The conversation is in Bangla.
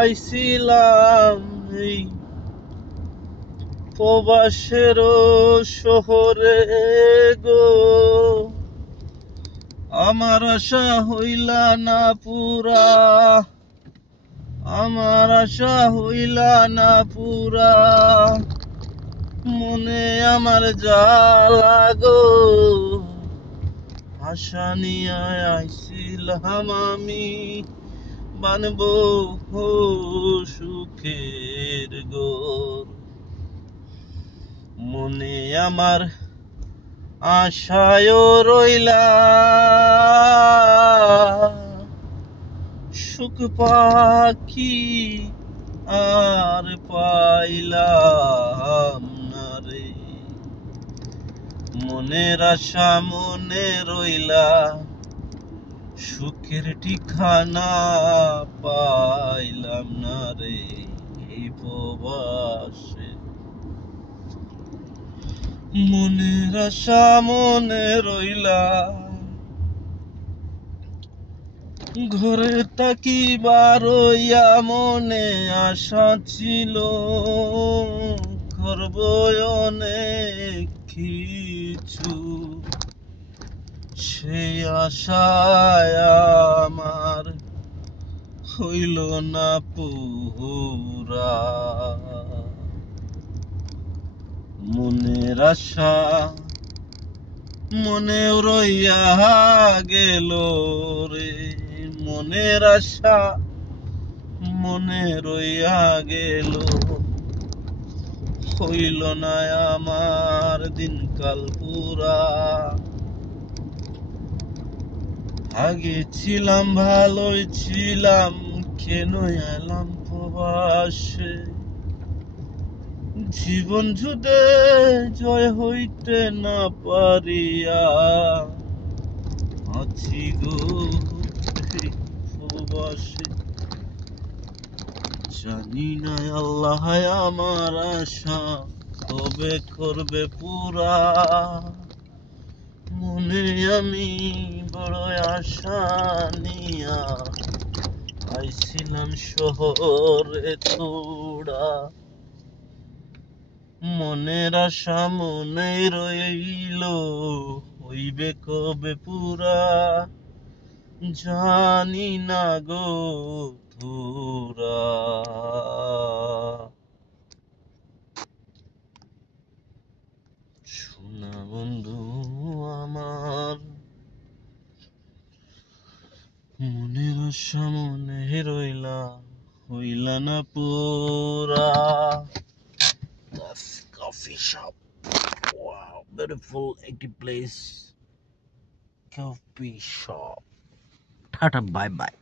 আইছিলাম এই প্রবাসের শহরে গো, আমার আশা হইলা না পুরা, আমার আশা হইলা না পুরা, মনে আমার জ্বালা গো, আশা নিয়ে আইছিলাম আমি, বানবো সুখের গোর। মনে আমার আশায় রইলা, সুখ পাখি আর পাইলাম না রে। মনের আশা মনে রইলা, সুখের ঠিকানা পাইলাম না রে এই প্রবাসে। মনের আশা মনে রইলা, ঘরে থাকিবার মনে আশা ছিল, করব অনেক কিছু, সেই আশায় আমার হইল না পুরা। মনের আশা মনে রইয়া গেল রে, মনের আশা মনে রইয়া গেল, হইল না আমার দিনকাল পুরা। আগে ছিলাম ভালোই ছিলাম, কেন এলাম প্রবাসে। জীবন যুদ্ধে জয় হইতে না পারিয়া আছি গো প্রবাসে। জানি না আল্লাহ আমার আশা কবে করবে পুরা, মনে আমি বড় আশা নিয়া আইছিলাম শহরে তোড়া। মনের আশা মনে রইল, হইবে কবে পুরা, জানি না গো তোরা। শোনা বন্ধু আমার, মনের আশা মনে রইলা, হইলা না পুরা। That's coffee shop. Wow, beautiful empty place. Coffee shop. Tata, bye bye.